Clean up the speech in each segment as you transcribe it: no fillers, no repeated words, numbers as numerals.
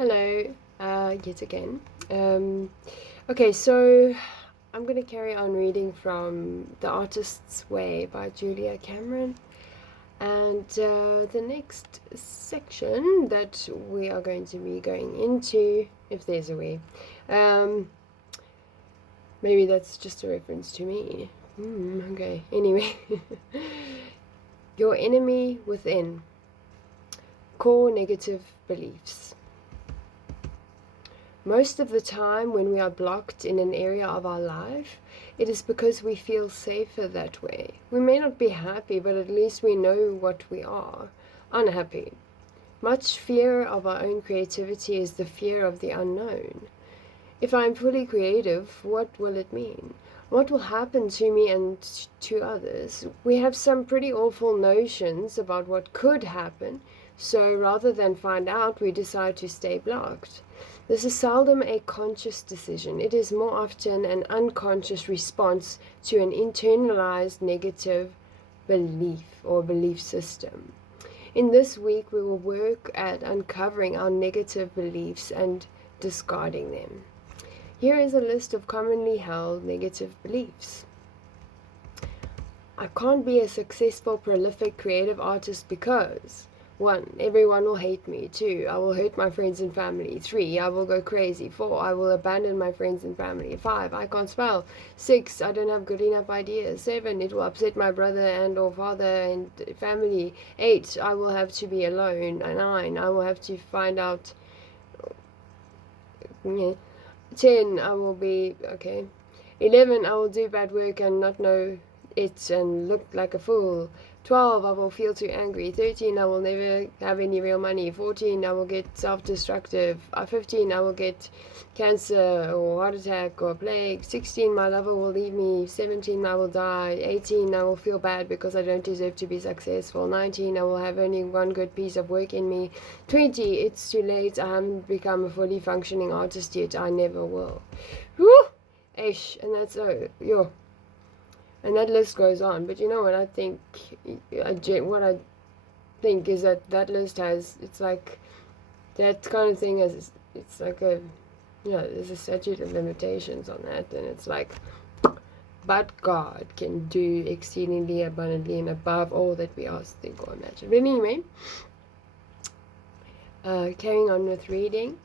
Hello, yet again. Okay, so I'm going to carry on reading from The Artist's Way by Julia Cameron. And the next section that we are going to be going into, if there's a way, maybe that's just a reference to me. Okay, anyway. Your enemy within. Core negative beliefs. Most of the time when we are blocked in an area of our life, it is because we feel safer that way. We may not be happy, but at least we know what we are. Unhappy. Much fear of our own creativity is the fear of the unknown. If I'm fully creative, what will it mean? What will happen to me and to others? We have some pretty awful notions about what could happen, so rather than find out, we decide to stay blocked. This is seldom a conscious decision. It is more often an unconscious response to an internalized negative belief or belief system. In this week, we will work at uncovering our negative beliefs and discarding them. Here is a list of commonly held negative beliefs. I can't be a successful, prolific, creative artist because 1. Everyone will hate me. 2. I will hurt my friends and family. 3. I will go crazy. 4. I will abandon my friends and family. 5. I can't spell. 6. I don't have good enough ideas. 7. It will upset my brother and or father and family. 8. I will have to be alone. 9. I will have to find out. 10. I will be okay. 11. I will do bad work and not know it and look like a fool. 12. I will feel too angry. 13. I will never have any real money. 14. I will get self-destructive. 15. I will get cancer or heart attack or plague. 16. My lover will leave me. 17. I will die. 18. I will feel bad because I don't deserve to be successful. 19. I will have only one good piece of work in me. 20. It's too late. I haven't become a fully functioning artist yet. I never will. Whew! Ish. And that's yo. And that list goes on. But you know what I think? What I think is that list has, it's like, that kind of thing is, it's like a, there's a statute of limitations on that. And it's like, but God can do exceedingly abundantly and above all that we ask, think, or imagine. But anyway, carrying on with reading.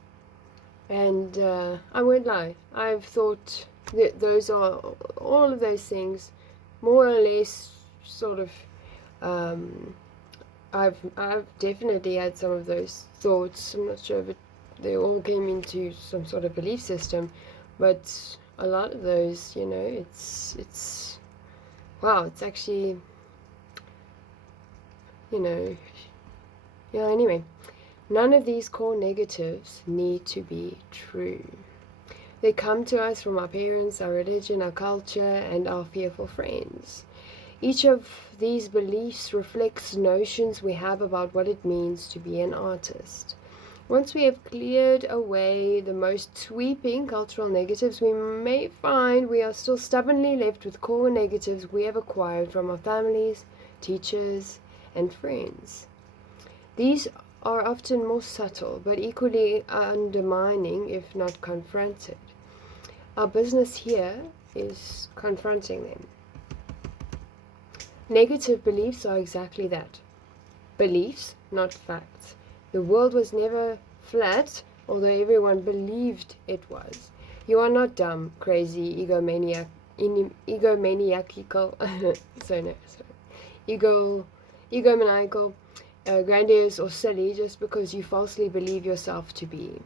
And I won't lie, I've thought that those are, all of those things, more or less sort of, I've definitely had some of those thoughts. I'm not sure if they all came into some sort of belief system, but a lot of those, it's wow, it's actually, anyway, none of these core negatives need to be true. They come to us from our parents, our religion, our culture, and our fearful friends. Each of these beliefs reflects notions we have about what it means to be an artist. Once we have cleared away the most sweeping cultural negatives, we may find we are still stubbornly left with core negatives we have acquired from our families, teachers, and friends. These are often more subtle, but equally undermining if not confronted. Our business here is confronting them. Negative beliefs are exactly that. Beliefs, not facts. The world was never flat, although everyone believed it was. You are not dumb, crazy, egomaniacal, egomaniacal, grandiose or silly just because you falsely believe yourself to be.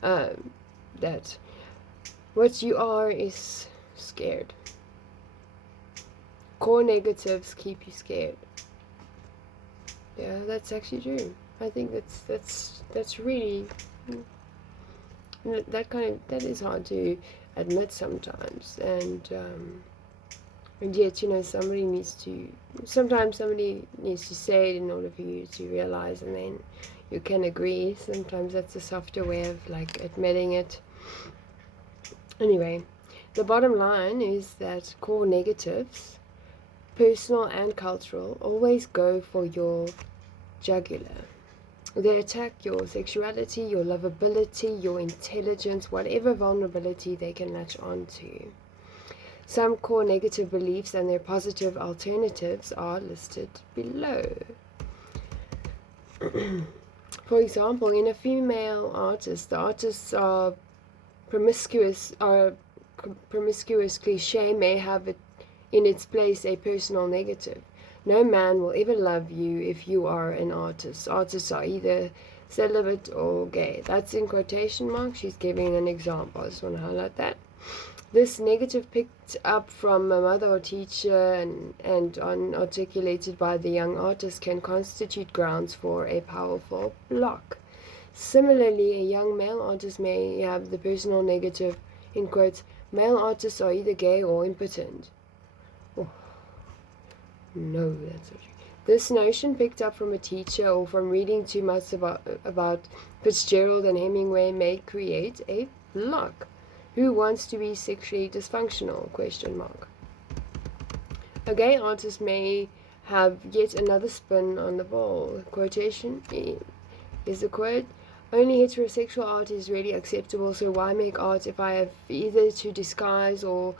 That what you are is scared. Core negatives keep you scared. Yeah, that's actually true. I think that's really that is hard to admit sometimes, and yet somebody needs to say it in order for you to realize, and then you can agree. Sometimes that's a softer way of like admitting it. Anyway, the bottom line is that core negatives, personal and cultural, always go for your jugular. They attack your sexuality, your lovability, your intelligence, whatever vulnerability they can latch onto. Some core negative beliefs and their positive alternatives are listed below. For example, in a female artist, the artists are promiscuous cliche may have it in its place a personal negative. No man will ever love you if you are an artist. Artists are either celibate or gay. That's in quotation marks. She's giving an example. I just want to highlight that. This negative picked up from a mother or teacher and unarticulated by the young artist can constitute grounds for a powerful block. Similarly, a young male artist may have the personal negative, in quotes, male artists are either gay or impotent. Oh, no, that's not true. This notion, picked up from a teacher or from reading too much about Fitzgerald and Hemingway, may create a block. Who wants to be sexually dysfunctional? Question mark. A gay artist may have yet another spin on the ball. Quotation is the quote. Only heterosexual art is really acceptable, so why make art if I have either to disguise or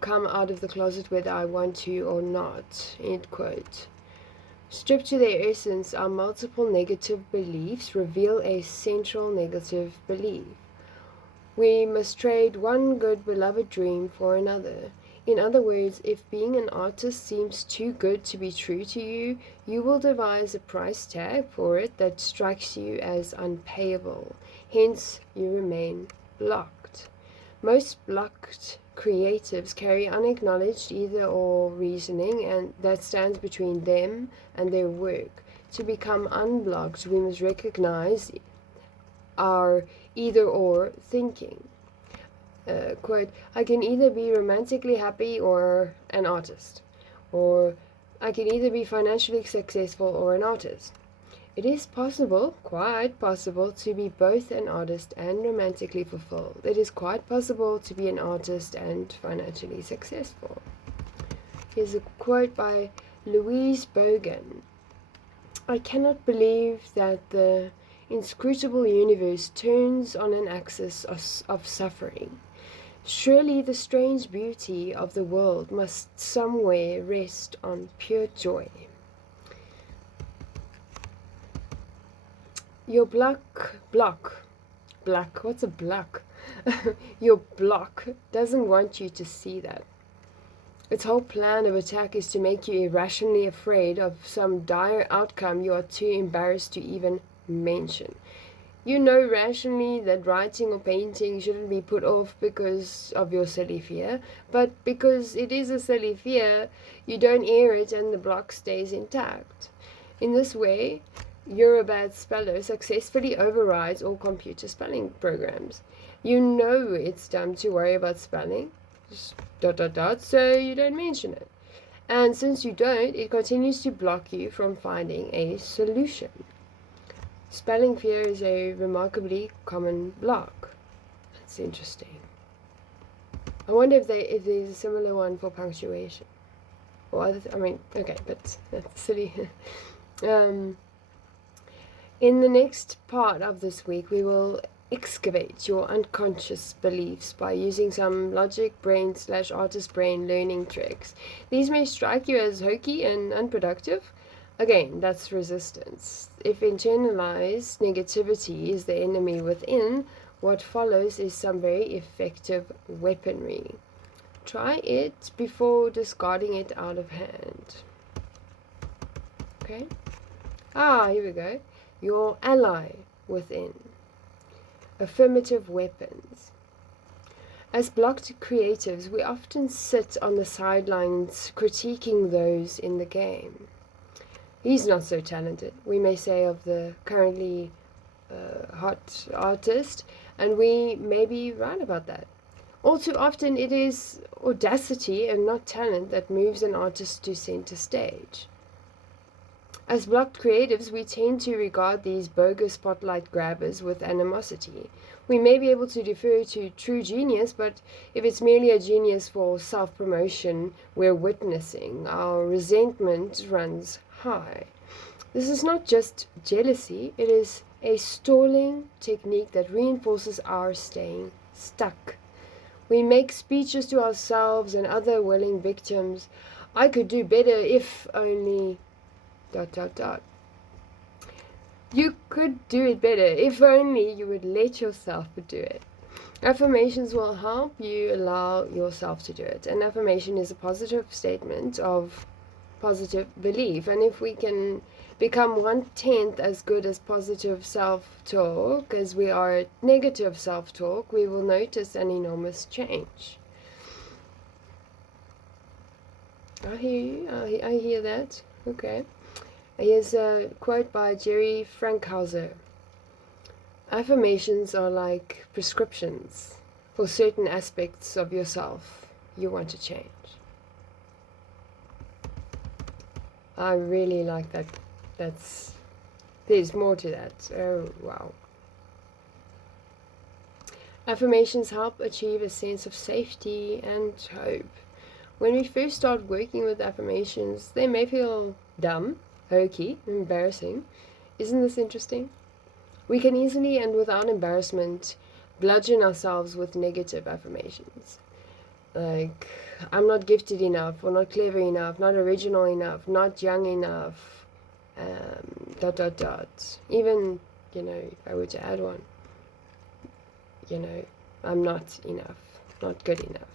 come out of the closet whether I want to or not? End quote. Stripped to their essence, our multiple negative beliefs reveal a central negative belief. We must trade one good beloved dream for another. In other words, if being an artist seems too good to be true to you, you will devise a price tag for it that strikes you as unpayable. Hence, you remain blocked. Most blocked creatives carry unacknowledged either-or reasoning, and that stands between them and their work. To become unblocked, we must recognize our either-or thinking. Quote, I can either be romantically happy or an artist, or I can either be financially successful or an artist. It is possible, quite possible, to be both an artist and romantically fulfilled. It is quite possible to be an artist and financially successful. Here's a quote by Louise Bogan. I cannot believe that the inscrutable universe turns on an axis of suffering. Surely the strange beauty of the world must somewhere rest on pure joy. Your block, what's a block? Your block doesn't want you to see that. Its whole plan of attack is to make you irrationally afraid of some dire outcome you are too embarrassed to even mention. You know rationally that writing or painting shouldn't be put off because of your silly fear, but because it is a silly fear, you don't air it and the block stays intact. In this way, you're a bad speller successfully overrides all computer spelling programs. You know it's dumb to worry about spelling, so you don't mention it. And since you don't, it continues to block you from finding a solution. Spelling fear is a remarkably common block. That's interesting. I wonder if there's a similar one for punctuation. Or okay, but that's silly. In the next part of this week, we will excavate your unconscious beliefs by using some logic brain / artist brain learning tricks. These may strike you as hokey and unproductive. Again, that's resistance. If internalized negativity is the enemy within, what follows is some very effective weaponry. Try it before discarding it out of hand. Okay? Here we go. Your ally within. Affirmative weapons. As blocked creatives, we often sit on the sidelines critiquing those in the game. He's not so talented, we may say of the currently hot artist, and we may be right about that. All too often it is audacity and not talent that moves an artist to center stage. As blocked creatives, we tend to regard these bogus spotlight grabbers with animosity. We may be able to defer to true genius, but if it's merely a genius for self-promotion we're witnessing, our resentment runs high. This is not just jealousy, it is a stalling technique that reinforces our staying stuck. We make speeches to ourselves and other willing victims. I could do better if only ... You could do it better if only you would let yourself do it. Affirmations will help you allow yourself to do it. An affirmation is a positive statement of positive belief, and if we can become 1/10 as good as positive self-talk as we are at negative self-talk, we will notice an enormous change. I hear you. I hear that. Okay. Here's a quote by Jerry Frankhauser. Affirmations are like prescriptions for certain aspects of yourself you want to change. I really like that. There's more to that. Oh, wow. Affirmations help achieve a sense of safety and hope. When we first start working with affirmations, they may feel dumb, hokey, embarrassing. Isn't this interesting? We can easily and without embarrassment bludgeon ourselves with negative affirmations. Like, I'm not gifted enough, or not clever enough, not original enough, not young enough, ... Even, if I were to add one, I'm not enough, not good enough.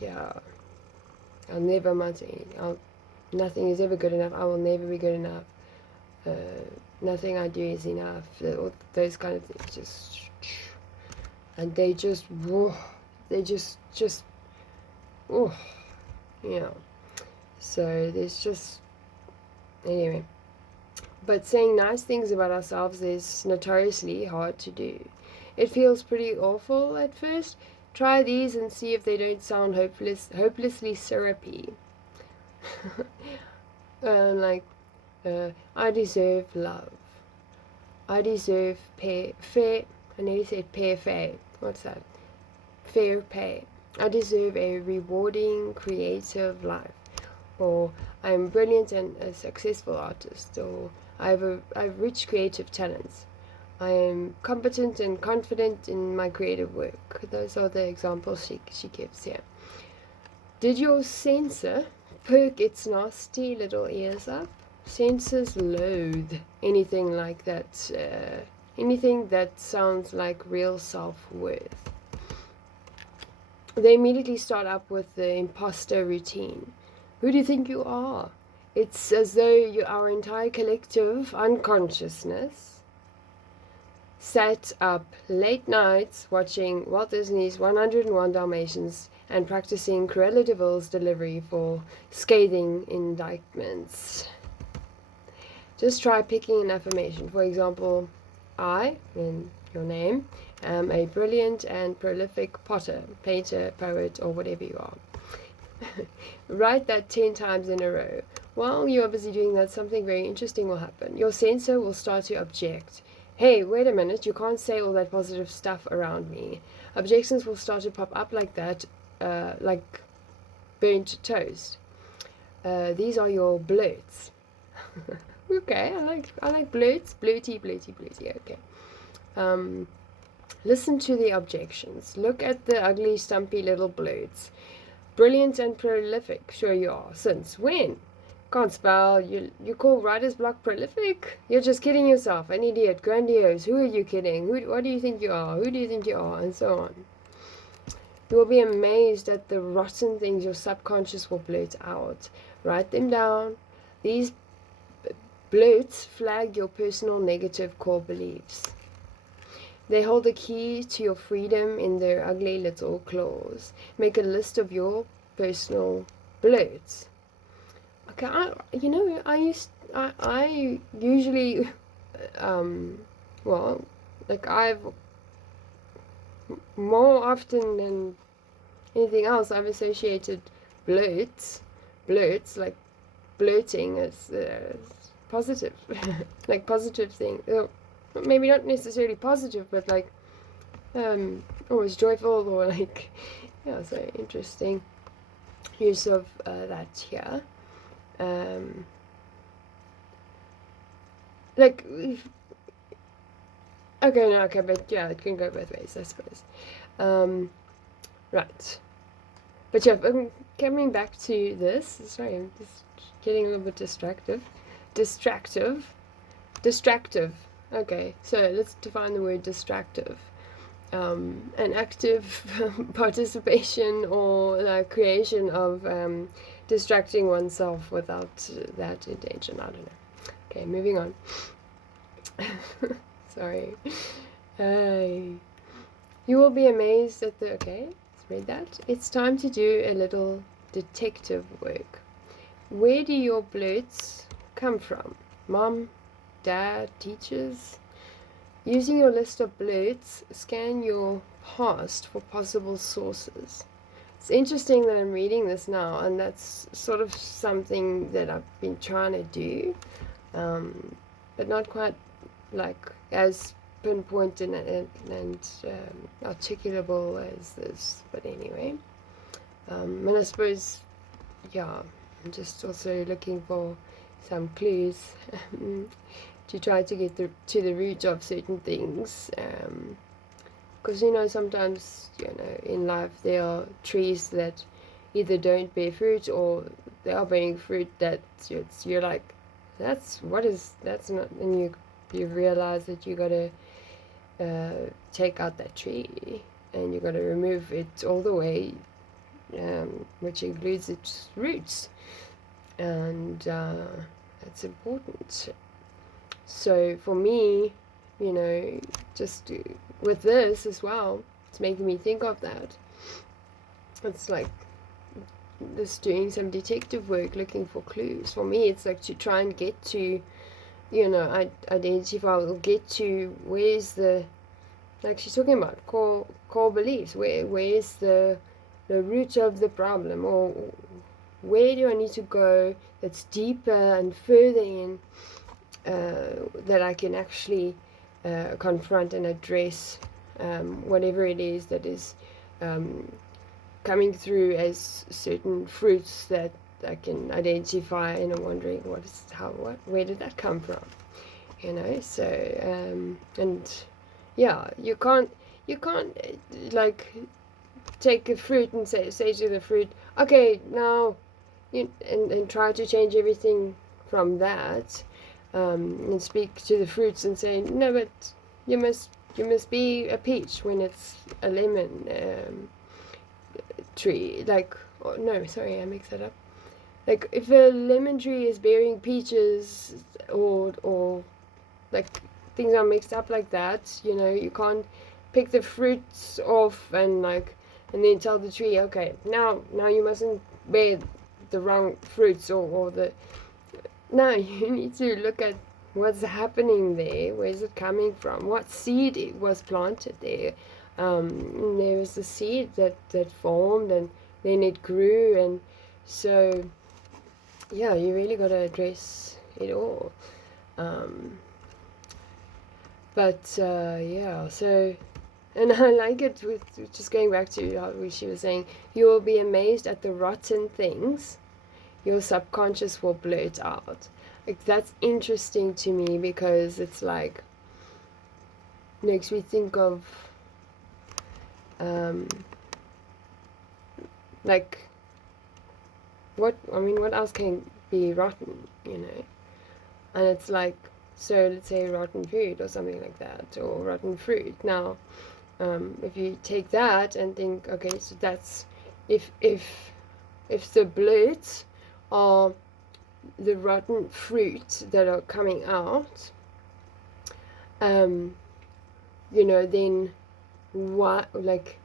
Yeah, I'll never amount to anything. Nothing is ever good enough. I will never be good enough. Nothing I do is enough. Those kind of things, and they just, So there's just, anyway. But saying nice things about ourselves is notoriously hard to do. It feels pretty awful at first. Try these and see if they don't sound hopelessly syrupy. I deserve love. I deserve fair. I nearly said fair. What's that? Fair pay. I deserve a rewarding, creative life. Or I'm brilliant and a successful artist. Or I have rich creative talents. I am competent and confident in my creative work. Those are the examples she gives here. Did your censor perk its nasty little ears up? Censors loathe anything like that, anything that sounds like real self-worth. They immediately start up with the imposter routine. Who do you think you are? It's as though our entire collective unconsciousness sat up late nights watching Walt Disney's 101 Dalmatians and practicing Cruella de Vil's delivery for scathing indictments. Just try picking an affirmation. For example, I, in your name, am a brilliant and prolific potter, painter, poet, or whatever you are. Write that 10 times in a row. While you are busy doing that, something very interesting will happen. Your censor will start to object. Hey, wait a minute, you can't say all that positive stuff around me. Objections will start to pop up like that, like burnt toast. These are your blurts. Okay, I like blurts. Blurty, okay. Listen to the objections. Look at the ugly, stumpy little blurts. Brilliant and prolific, sure you are. Since when? Can't spell. You call writer's block prolific? You're just kidding yourself. An idiot. Grandiose. Who are you kidding? What do you think you are? Who do you think you are? And so on. You will be amazed at the rotten things your subconscious will blurt out. Write them down. These blurts flag your personal negative core beliefs. They hold the key to your freedom in their ugly little claws. Make a list of your personal blurts. Okay, I usually, I've more often than anything else, I've associated blurts, like blurting as positive, like positive thing. Maybe not necessarily positive, but like, always joyful or like, yeah, so interesting. use of that here. Like, okay, no, okay, but yeah, it can go both ways, I suppose. Right. But yeah, coming back to this, sorry, I'm just getting a little bit distractive. Okay, so let's define the word distractive. An active participation or the creation of distracting oneself without that intention. I don't know. Okay, moving on. Sorry. You will be amazed at the. Okay, let's read that. It's time to do a little detective work. Where do your blurts come from? Mom, dad, teachers? Using your list of blurts, scan your past for possible sources. It's interesting that I'm reading this now, and that's sort of something that I've been trying to do, but not quite like as pinpoint and articulable as this. But anyway, and I suppose, yeah, I'm just also looking for some clues to try to get to the root of certain things. Because sometimes in life there are trees that either don't bear fruit or they are bearing fruit that you're like, that's not, and you realize that you gotta take out that tree and you gotta remove it all the way, which includes its roots, and that's important. So for me, just with this as well, it's making me think of that. It's like just doing some detective work, looking for clues. For me, it's like to try and get to, identify or get to where's the, like she's talking about core beliefs. Where's the root of the problem, or where do I need to go that's deeper and further in, that I can actually confront and address whatever it is that is coming through as certain fruits that I can identify, and I'm wondering where did that come from, so and yeah, you can't like take a fruit and say to the fruit, okay, now and try to change everything from that, and speak to the fruits and say, no, but you must be a peach when it's a lemon tree. Like, oh, no, sorry, I mixed that up. Like, if a lemon tree is bearing peaches, or like things are mixed up like that, you can't pick the fruits off and then tell the tree, okay, now you mustn't bear the wrong fruits, or the. No, you need to look at what's happening there. Where's it coming from? What seed was planted there? There was a seed that formed, and then it grew, and so yeah, you really got to address it all. But yeah, so, and I like it with just going back to how she was saying, you will be amazed at the rotten things your subconscious will blurt out. Like, that's interesting to me, because it's like makes me think of like what else can be rotten, and it's like, so let's say rotten food or something like that, or rotten fruit. Now if you take that and think, okay, so that's if the blurts are the rotten fruit that are coming out, then what, like,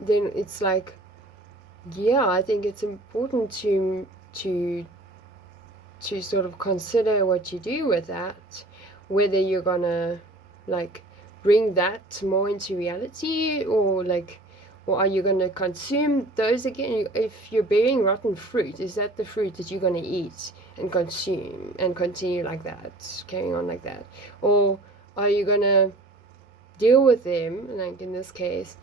then it's like, yeah, I think it's important to sort of consider what you do with that, whether you're gonna like bring that more into reality, or are you going to consume those again? If you're bearing rotten fruit, is that the fruit that you're going to eat and consume and continue like that, carrying on like that? Or are you going to deal with them, like in this case,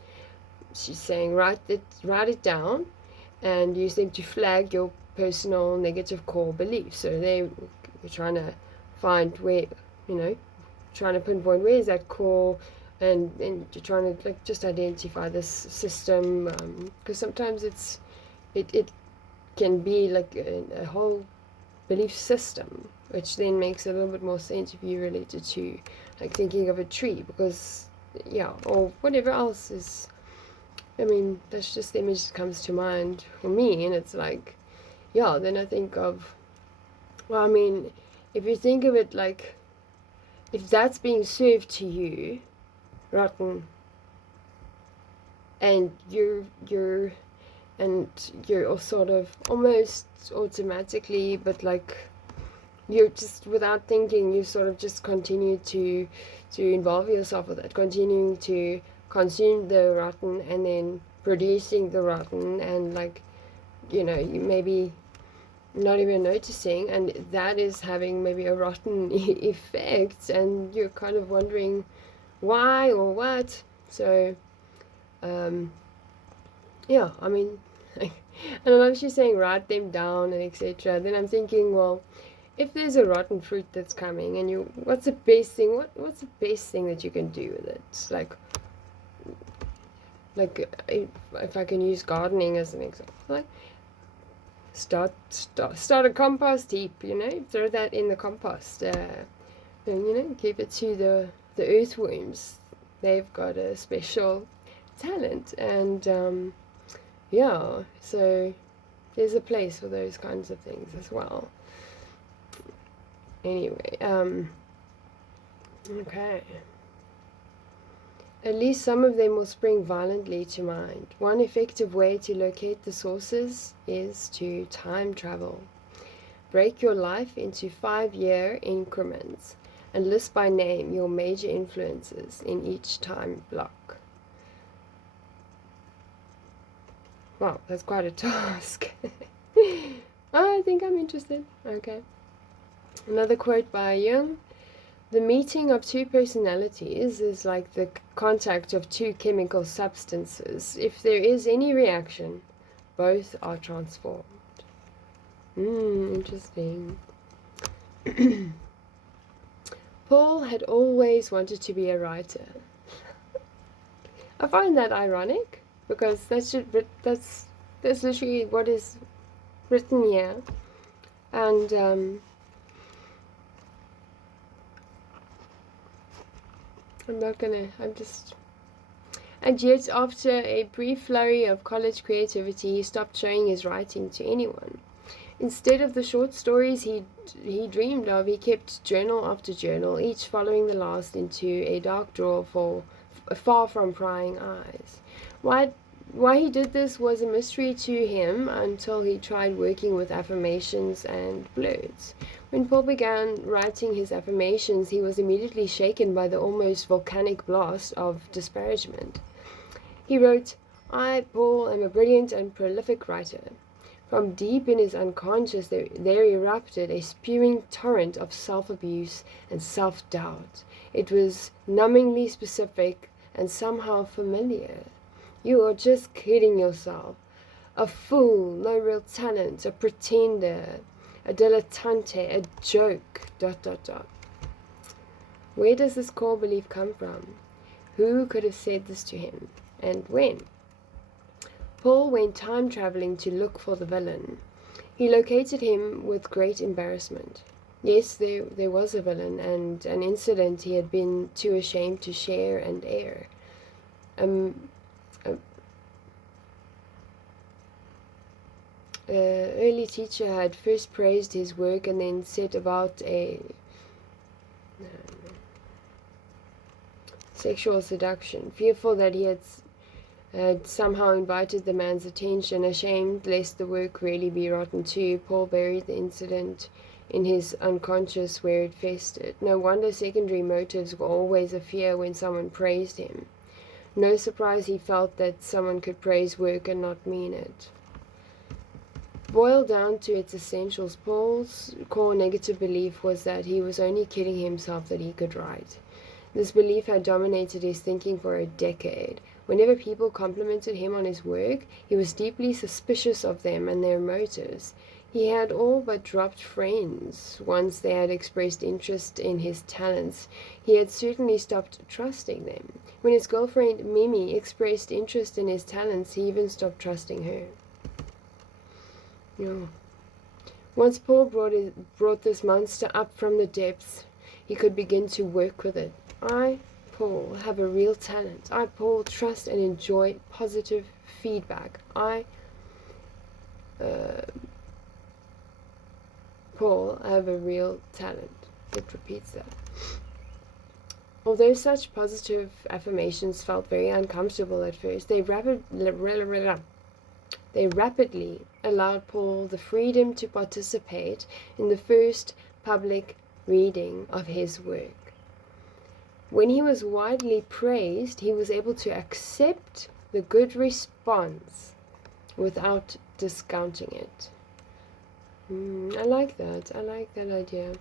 she's saying write it down, and use them to flag your personal negative core beliefs. So they're trying to find where, trying to pinpoint where is that core, and you're trying to like just identify this system, because sometimes it can be like a whole belief system, which then makes a little bit more sense if you relate it to like thinking of a tree, because or whatever else is, that's just the image that comes to mind for me. And it's like, then I think of, if you think of it like, if that's being served to you rotten, and you're sort of almost automatically, but like you're just without thinking, you sort of just continue to involve yourself with it, continuing to consume the rotten and then producing the rotten, and like you maybe not even noticing, and that is having maybe a rotten effect, and you're kind of wondering why or what. So and I'm actually saying write them down and etc. Then I'm thinking, well, if there's a rotten fruit that's coming, and what's the best thing? What's the best thing that you can do with it? Like if I can use gardening as an example, like start a compost heap. Throw that in the compost, and give it to the earthworms. They've got a special talent, and so there's a place for those kinds of things as well. Anyway, okay. At least some of them will spring violently to mind. One effective way to locate the sources is to time travel. Break your life into 5-year increments and list by name your major influences in each time block. Wow, that's quite a task. I think I'm interested. Okay. Another quote by Jung. The meeting of two personalities is like the contact of two chemical substances. If there is any reaction, both are transformed. Interesting. Paul had always wanted to be a writer. I find that ironic, because that's literally what is written here. And and yet after a brief flurry of college creativity, he stopped showing his writing to anyone. Instead of the short stories he dreamed of, he kept journal after journal, each following the last into a dark drawer far from prying eyes. Why he did this was a mystery to him until he tried working with affirmations and blurs. When Paul began writing his affirmations, he was immediately shaken by the almost volcanic blast of disparagement. He wrote, "I, Paul, am a brilliant and prolific writer." From deep in his unconscious there erupted a spewing torrent of self-abuse and self-doubt. It was numbingly specific and somehow familiar. "You are just kidding yourself. A fool, no real talent, a pretender, a dilettante, a joke, ... Where does this core belief come from? Who could have said this to him? And when? Paul went time traveling to look for the villain. He located him with great embarrassment. Yes, there was a villain, and an incident he had been too ashamed to share and air. Early teacher had first praised his work and then set about a sexual seduction. Fearful that he had somehow invited the man's attention, ashamed lest the work really be rotten too, Paul buried the incident in his unconscious where it festered. No wonder secondary motives were always a fear when someone praised him. No surprise he felt that someone could praise work and not mean it. Boiled down to its essentials, Paul's core negative belief was that he was only kidding himself that he could write. This belief had dominated his thinking for a decade. Whenever people complimented him on his work, he was deeply suspicious of them and their motives. He had all but dropped friends once they had expressed interest in his talents. He had certainly stopped trusting them. When his girlfriend Mimi expressed interest in his talents, he even stopped trusting her. Yeah. Once Paul brought this monster up from the depths, he could begin to work with it. I, Paul, have a real talent. I, Paul, trust and enjoy positive feedback. I, Paul, have a real talent. It repeats that. Although such positive affirmations felt very uncomfortable at first, they rapidly allowed Paul the freedom to participate in the first public reading of his work. When he was widely praised, he was able to accept the good response without discounting it. I like that. I like that idea.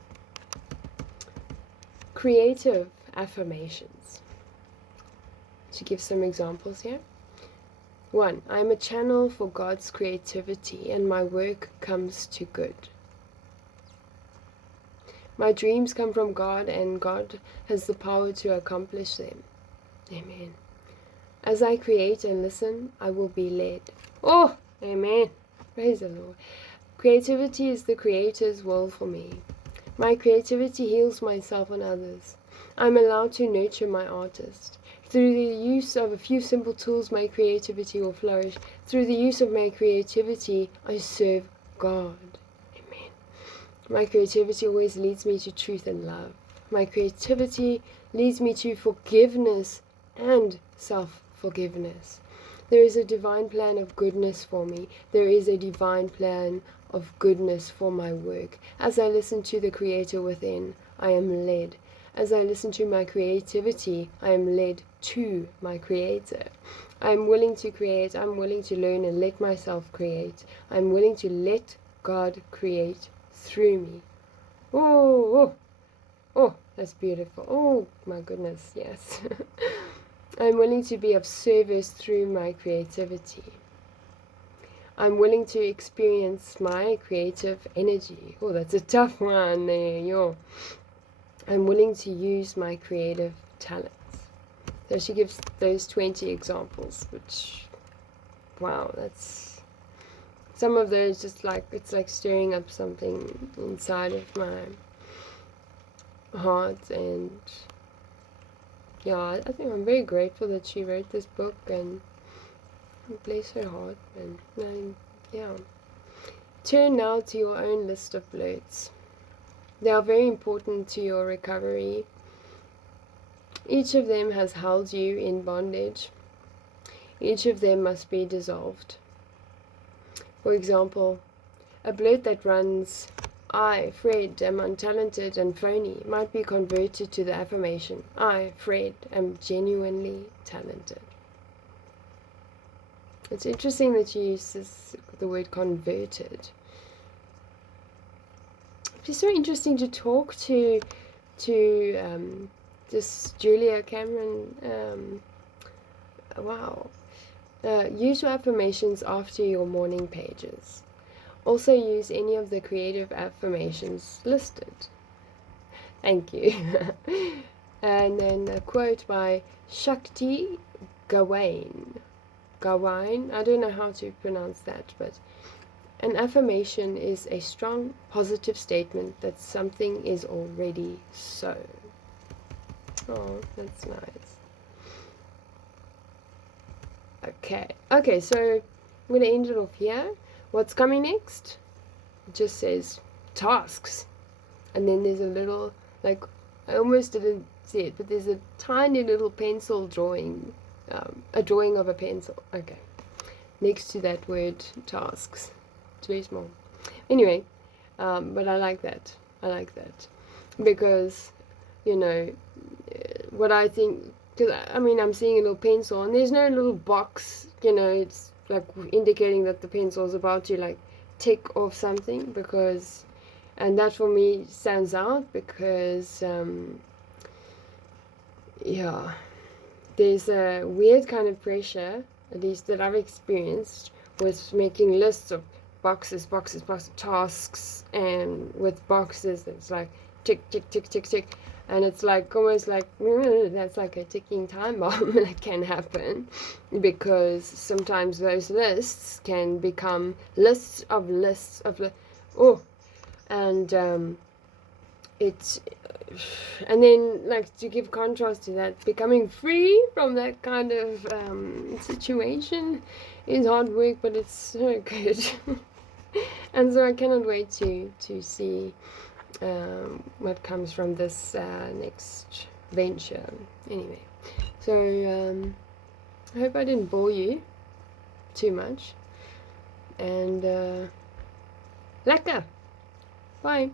Creative affirmations. To give some examples here. 1. I am a channel for God's creativity and my work comes to good. My dreams come from God and God has the power to accomplish them. Amen. As I create and listen, I will be led. Oh, amen. Praise the Lord. Creativity is the Creator's will for me. My creativity heals myself and others. I'm allowed to nurture my artist. Through the use of a few simple tools, my creativity will flourish. Through the use of my creativity, I serve God. Amen. My creativity always leads me to truth and love. My creativity leads me to forgiveness and self-forgiveness. There is a divine plan of goodness for me. There is a divine plan of goodness for my work. As I listen to the Creator within, I am led. As I listen to my creativity, I am led to my Creator. I am willing to create. I'm willing to learn and let myself create. I'm willing to let God create through me. Oh, that's beautiful. Oh, my goodness, yes. I'm willing to be of service through my creativity. I'm willing to experience my creative energy. Oh, that's a tough one there, yo. I'm willing to use my creative talents. So she gives those 20 examples, which, wow, that's, some of those just like, it's like stirring up something inside of my heart. And yeah, I think I'm very grateful that she wrote this book, and bless her heart. And yeah. Turn now to your own list of blurts. They are very important to your recovery. Each of them has held you in bondage. Each of them must be dissolved. For example, a blurt that runs, I, Fred, am untalented and phony, might be converted to the affirmation, I, Fred, am genuinely talented. It's interesting that she uses the word converted. It's so interesting to talk to this Julia Cameron. Wow. Use your affirmations after your morning pages. Also use any of the creative affirmations listed. Thank you. And then a quote by Shakti Gawain. Gawain, I don't know how to pronounce that, but an affirmation is a strong, positive statement that something is already so. Oh, that's nice. Okay, so I'm going to end it off here. What's coming next? It just says tasks. And then there's a little, like, I almost didn't see it, but there's a tiny little pencil drawing, a drawing of a pencil. Okay. Next to that word, tasks. It's very small. Anyway, but I like that. I like that. Because, you know, what I think, because I mean, I'm seeing a little pencil and there's no little box, you know, it's like indicating that the pencil is about to like tick off something, because, and that for me stands out because, yeah, there's a weird kind of pressure, at least that I've experienced, with making lists of boxes, tasks, and with boxes, it's like tick, tick, tick, tick, tick, and it's like almost like that's like a ticking time bomb that can happen, because sometimes those lists can become lists of oh, and it's and then, like, to give contrast to that, becoming free from that kind of situation is hard work, but it's so good. And so I cannot wait to see what comes from this next venture. Anyway, so I hope I didn't bore you too much, and lekker. Bye.